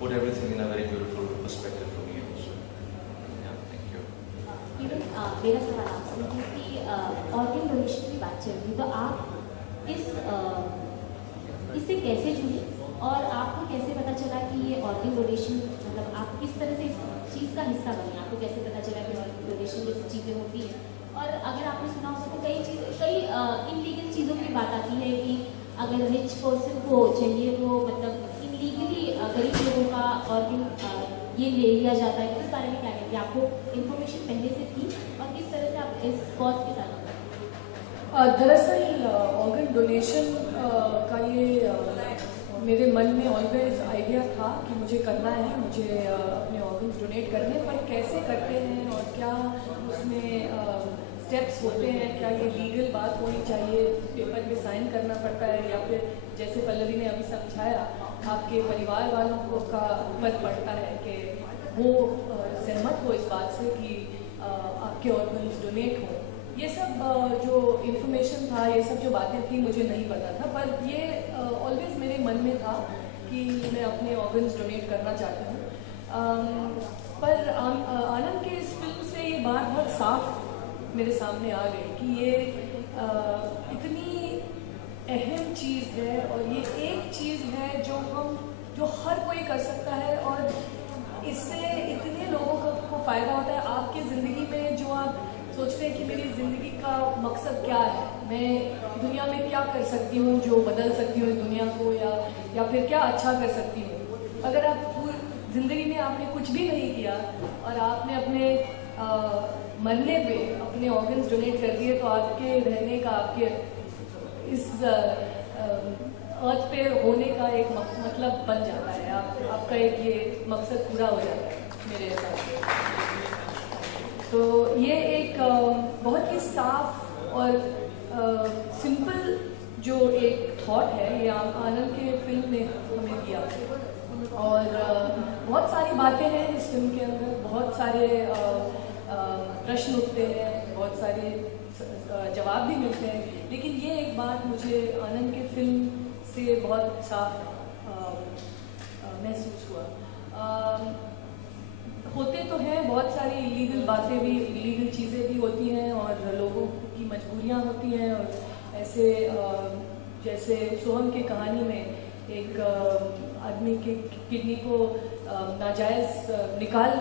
put everything in a very beautiful perspective for me also. Yeah, thank you. Even मेरा सवाल आपसे है कि ऑर्गन डोनेशन की बात चल रही, तो आप इससे कैसे जुड़े और आपको कैसे पता चला कि ये ऑर्गन डोनेशन, मतलब आप किस तरह से इस चीज़ का हिस्सा बने, आपको कैसे पता चला कि ऑर्गन डोनेशन जैसी चीज़ें होती हैं? और अगर आपने सुना हो तो कई इनलीगल चीज़ों की बात आती है कि अगर रिच पर्सन को चाहिए तो मतलब इनलीगली गरीब लोगों का ऑर्गन ये ले लिया जाता है। इस बारे में क्या कहेंगे? आपको इन्फॉर्मेशन पहले से थी और किस तरह से आप इस कॉज के साथ? दरअसल ऑर्गन डोनेशन का ये मेरे मन में ऑलवेज आइडिया था कि मुझे करना है, मुझे अपने ऑर्गन्स डोनेट करने, पर कैसे करते हैं और क्या उसमें स्टेप्स होते हैं, क्या ये लीगल बात होनी चाहिए, पेपर पे साइन करना पड़ता है, या फिर जैसे पल्लवी ने अभी समझाया आपके परिवार वालों को का पर पड़ता है कि वो सहमत हो इस बात से कि आपके ऑर्गन्स डोनेट हों। ये सब जो इन्फॉर्मेशन था, ये सब जो बातें थी, मुझे नहीं पता था, पर ये ऑलवेज मेरे मन में था कि मैं अपने ऑर्गन्स डोनेट करना चाहती हूँ। पर आनंद के इस फिल्म से ये बात बहुत साफ मेरे सामने आ गई कि ये इतनी अहम चीज़ है और ये एक चीज़ है जो हर कोई कर सकता है और इससे इतने लोगों को फ़ायदा होता है। आपकी ज़िंदगी में जो आप सोचते हैं कि मेरी ज़िंदगी का मकसद क्या है, मैं दुनिया में क्या कर सकती हूँ जो बदल सकती हूँ इस दुनिया को, या फिर क्या अच्छा कर सकती हूँ। अगर आप पूरी ज़िंदगी में आपने कुछ भी नहीं किया और आपने अपने मरने पे अपने ऑर्गन्स डोनेट कर दिए, तो आपके रहने का, आपके इस अर्थ पे होने का एक मतलब बन जाता है। आपका एक ये मकसद पूरा हो जाता है मेरे हिसाब से। तो ये एक बहुत ही साफ और सिंपल जो एक थॉट है, ये आनंद के फिल्म ने हमें दिया और बहुत सारी बातें हैं इस फिल्म के अंदर, बहुत सारे प्रश्न उठते हैं, बहुत सारे जवाब भी मिलते हैं, लेकिन ये एक बात मुझे आनंद के फिल्म से बहुत साफ महसूस हुआ। होते तो हैं बहुत सारी इलीगल बातें भी, इलीगल चीज़ें भी होती हैं और लोगों की मजबूरियां होती हैं, और ऐसे जैसे सोहम की कहानी में एक आदमी के किडनी को नाजायज़ निकाल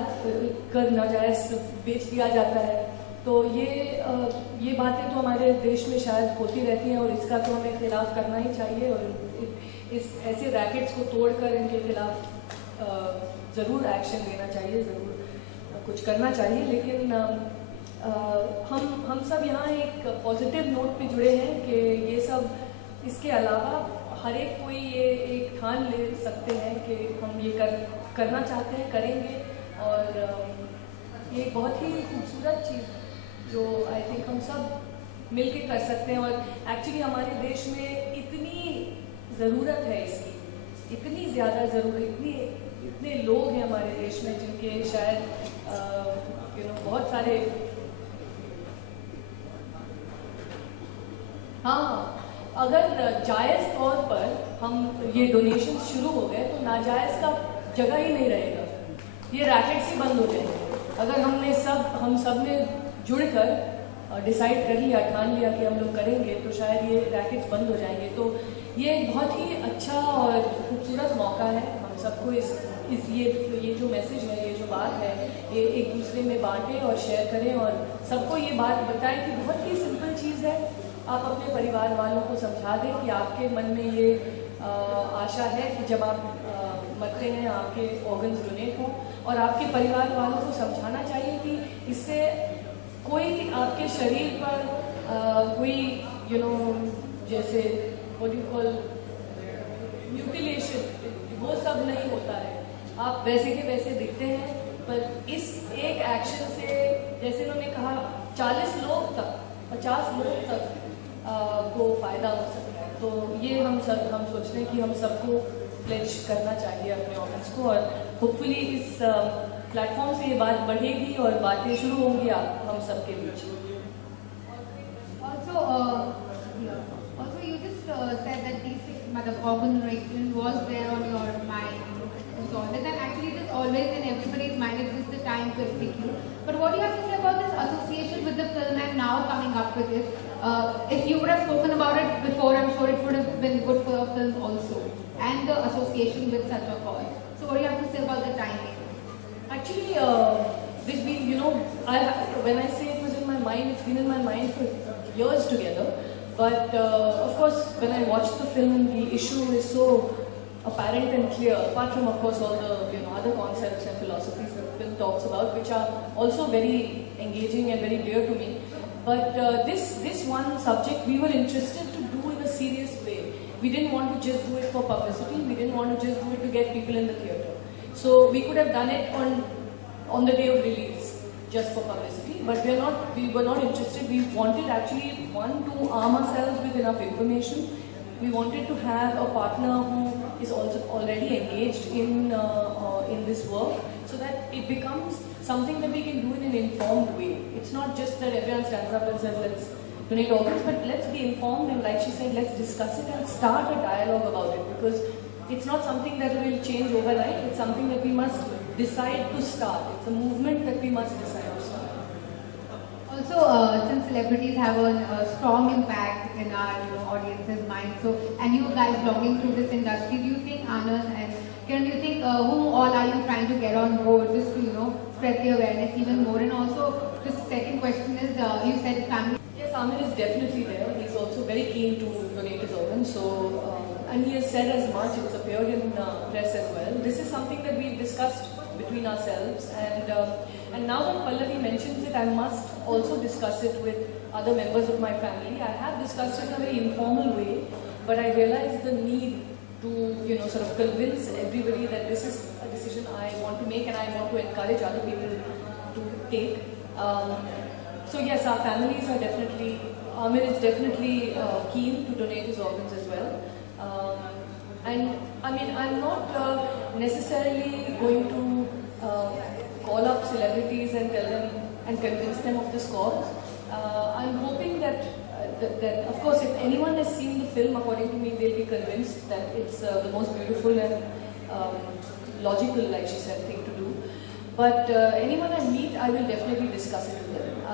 कर नाजायज़ बेच दिया जाता है। तो ये बातें तो हमारे देश में शायद होती रहती हैं और इसका तो हमें खिलाफ करना ही चाहिए और इस ऐसे रैकेट्स को तोड़कर इनके खिलाफ ज़रूर एक्शन लेना चाहिए, ज़रूर कुछ करना चाहिए। लेकिन हम सब यहाँ एक पॉजिटिव नोट पे जुड़े हैं कि ये सब, इसके अलावा हर एक कोई ये एक ठान ले सकते हैं कि हम ये करना चाहते हैं, करेंगे, और ये बहुत ही खूबसूरत चीज़ जो आई थिंक हम सब मिलके कर सकते हैं। और एक्चुअली हमारे देश में इतनी ज़रूरत है इसकी, इतनी ज़्यादा ज़रूरत, इतने लोग हैं हमारे देश में जिनके शायद बहुत सारे, हाँ, अगर जायज़ तौर पर हम ये डोनेशन शुरू हो गए तो नाजायज़ का जगह ही नहीं रहेगा, ये रैकेट्स ही बंद हो जाएंगे। अगर हम सब ने जुड़कर डिसाइड कर लिया, ठान लिया कि हम लोग करेंगे, तो शायद ये रैकेट्स बंद हो जाएंगे। तो ये एक बहुत ही अच्छा और खूबसूरत मौका है हम सबको ये जो मैसेज है, ये जो बात है, ये एक दूसरे में बांटें और शेयर करें और सबको ये बात बताएं कि बहुत ही सिंपल चीज़ है। आप अपने परिवार वालों को समझा दें कि आपके मन में ये आशा है कि जब आप मरते हैं आपके ऑर्गन्स डोनेट हों, और आपके परिवार वालों को समझाना चाहिए कि इससे कोई आपके शरीर पर कोई जैसे व्हाट यू कॉल म्यूटिलेशन, वो सब नहीं होता है। आप वैसे के वैसे दिखते हैं, पर इस एक एक्शन से, जैसे उन्होंने कहा, 40 लोग तक, 50 लोग तक को फ़ायदा हो सकता है। तो ये हम सोचते हैं कि हम सबको प्लेज करना चाहिए अपने ऑर्गन्स को, और होपफुली इस प्लेटफॉर्म से ये बात बढ़ेगी और बातें शुरू होंगी हम सबके बीच। Also, you just said that these organ donation was there on your mind. So all the time time to execute. But what do you have to say about this association with the film and now coming up with it? If you would have spoken about it before, I'm sure it would have been good for your film also, and the association with such a cause. So what do you have to say about the timing? Actually, this been, when I say it was in my mind, it's been in my mind for years together. But of course, when I watched the film, the issue is so apparent and clear. Apart from, of course, all the other concepts and philosophies that the film talks about, which are also very engaging and very dear to me. But this one subject, we were interested to do in a serious way. We didn't want to just do it for publicity. We didn't want to just do it to get people in the theatre. So we could have done it on the day of release, just for publicity. But we were not interested. We wanted actually, one, to arm ourselves with enough information. We wanted to have a partner who is also already engaged in this work, so that it becomes something that we can do in an informed way. It's not just that everyone stands up and says, let's donate organs, but let's be informed, and like she said, let's discuss it and start a dialogue about it, because it's not something that will change overnight. It's something that we must decide to start. It's a movement that we must decide to start. Also, since celebrities have a strong impact in our audience's mind, so and you guys belonging to this industry, do you think, Anand and Kiran, do you think whom all are you trying to get on board just to spread the awareness even more? And also, the second question is, you said family. Yes, Amir is definitely there. He's also very keen to donate his organs. So, and he has said as much. It's appeared in press as well. This is something that we've discussed between ourselves, and now that Pallavi mentions it, I must also discuss it with other members of my family. I have discussed it in a very informal way, but I realize the need to sort of convince everybody that this is a decision I want to make, and I want to encourage other people to take. So yes, our families are definitely, Amir is definitely keen to donate his organs as well. And I mean, I'm not necessarily going to call up celebrities and tell them and convince them of this cause. I'm hoping that, of course, if anyone has seen the film, according to me, they'll be convinced that it's the most beautiful and logical, like she said, thing to do. But anyone I meet, I will definitely discuss it with them.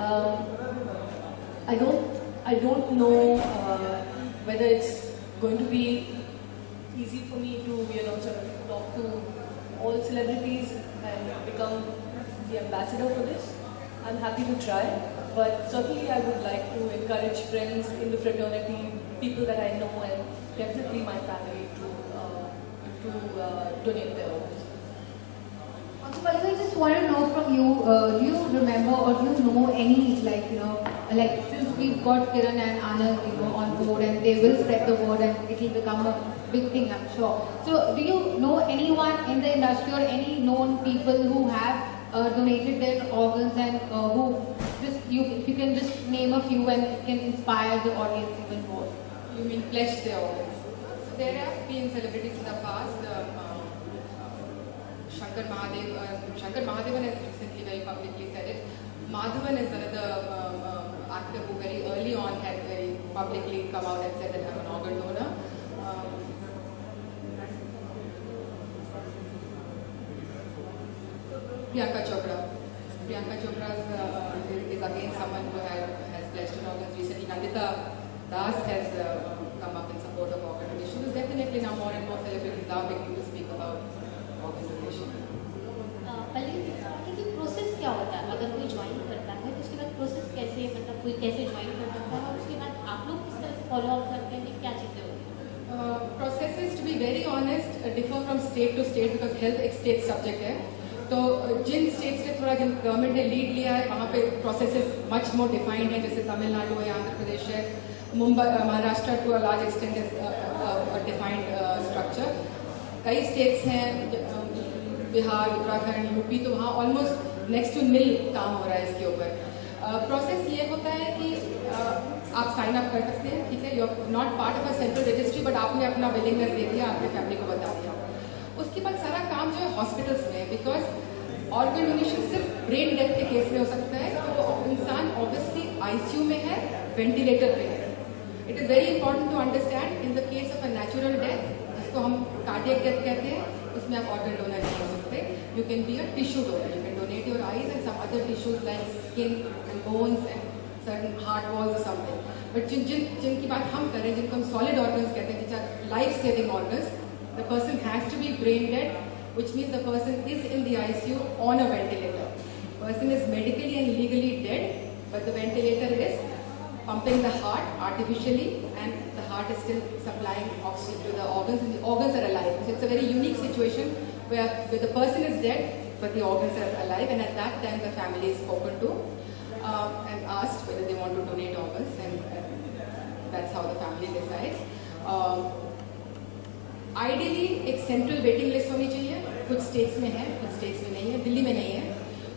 I don't know whether it's going to be easy for me to sort of talk to all celebrities and become the ambassador for this. I'm happy to try, but certainly I would like to encourage friends in the fraternity, people that I know, and definitely my family to donate their organs. Also, Pallavi, I just want to know from you, do you remember or do you know any, like since we've got Kiran and Anand, on board, and they will spread the word and it will become a big thing, I'm sure. So, do you know anyone in the industry or any known people who have donated their organs, and who if you can just name a few and it can inspire the audience even more? You mean pledge their organs? So there have been celebrities in the past. Shankar Mahadevan has recently very publicly said it. Madhavan is another actor who very early on had very publicly come out and said that I'm an organ donor. Priyanka Chopra is again someone who has pledged her organs recently. Nandita Das has come up in support of organ donation. So definitely now more and more celebrities are beginning to speak about organ donation. Pallavi, प्रोसेस क्या होता है अगर कोई ज्वाइन करता है तो उसके बाद प्रोसेस कैसे, मतलब कोई कैसे ज्वाइन कर सकता है, और उसके बाद आप लोग किस तरह से फॉलो अप करते हैं, क्या चीज़ें होती हैं? Processes, to be very honest, differ from state to state because health एक state subject है. तो जिन states ने थोड़ा जिन गवर्नमेंट ने लीड लिया है वहाँ पे प्रोसेसेस मच मोर डिफाइंड है, जैसे तमिलनाडु है, आंध्र प्रदेश है, Mumbai, Maharashtra to a large extent is defined structure. कई स्टेट्स हैं, बिहार, उत्तराखंड, यूपी, तो वहाँ ऑलमोस्ट नेक्स्ट टू निल काम हो रहा है इसके ऊपर. प्रोसेस ये होता है कि आप साइन अप कर सकते हैं, ठीक है, you are not part of a central registry, but आपने अपना विलिंगनेस दे दिया, आपने फैमिली को बता दिया. उसके बाद सारा काम जो है हॉस्पिटल्स में, बिकॉज ऑर्गन डोनेशन सिर्फ ब्रेन डेथ के केस में हो सकता है, तो वो इंसान ऑब्वियसली आईसीयू में है, वेंटिलेटर पे है. It is very important to understand in the case of a natural death, जिसको हम कार्डियक डेथ कहते हैं, उसमें आप ऑर्गन डोनर नहीं हो सकते. You can be a tissue donor. You can donate your eyes and some other tissues like skin and bones and certain heart walls or something. But जिनकी बात हम कर रहे हैं, जिनको हम solid organs कहते हैं, which are life-saving organs, the person has to be brain dead, which means the person is in the ICU on a ventilator. Person is medically and legally dead, but the ventilator is pumping the heart artificially, and the heart is still supplying oxygen to the organs, and the organs are alive. So it's a very unique situation where the person is dead, but the organs are alive, and at that time the family is spoken to and asked whether they want to donate organs, and that's how the family decides. Ideally एक central waiting list होनी चाहिए. कुछ स्टेट्स में है, कुछ स्टेट्स में नहीं है. दिल्ली में नहीं है.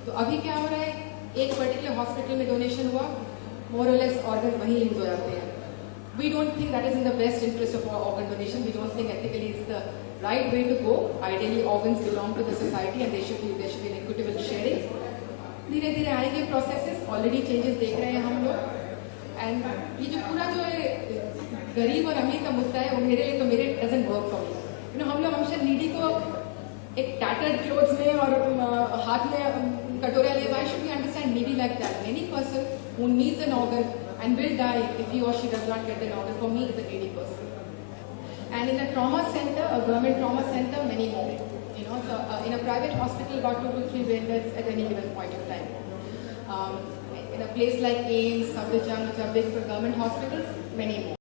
तो अभी क्या हो रहा है, एक पर्टिकुलर हॉस्पिटल में डोनेशन हुआ, मोर और लेस ऑर्गन वहीं यूज हो जाते हैं. We don't think that is in the best interest of organ donation. We don't think ethically is the right way to go. Ideally organs belong to the society and there should be an equitable sharing. धीरे धीरे आएंगे processes. Already changes देख रहे हैं हम लोग. एंड ये जो पूरा जो है गरीब और अमीर का मुद्दा है, वो मेरे लिए तो मेरे doesn't work for me. You know, हम लोग हमेशा नीडी को एक टैटर्ड क्लोथ्स में और हाथ में कटोरा ले. Why should we understand needy like that? Any person who needs an organ and will die if he or she does not get an organ, for me is a needy person. And in a trauma center, a government trauma center, many more. You know, so in a private hospital, about 2 to 3 vendors at any given point of time. In a place like AIIMS, Safdarjung, which are big for government hospitals, many more.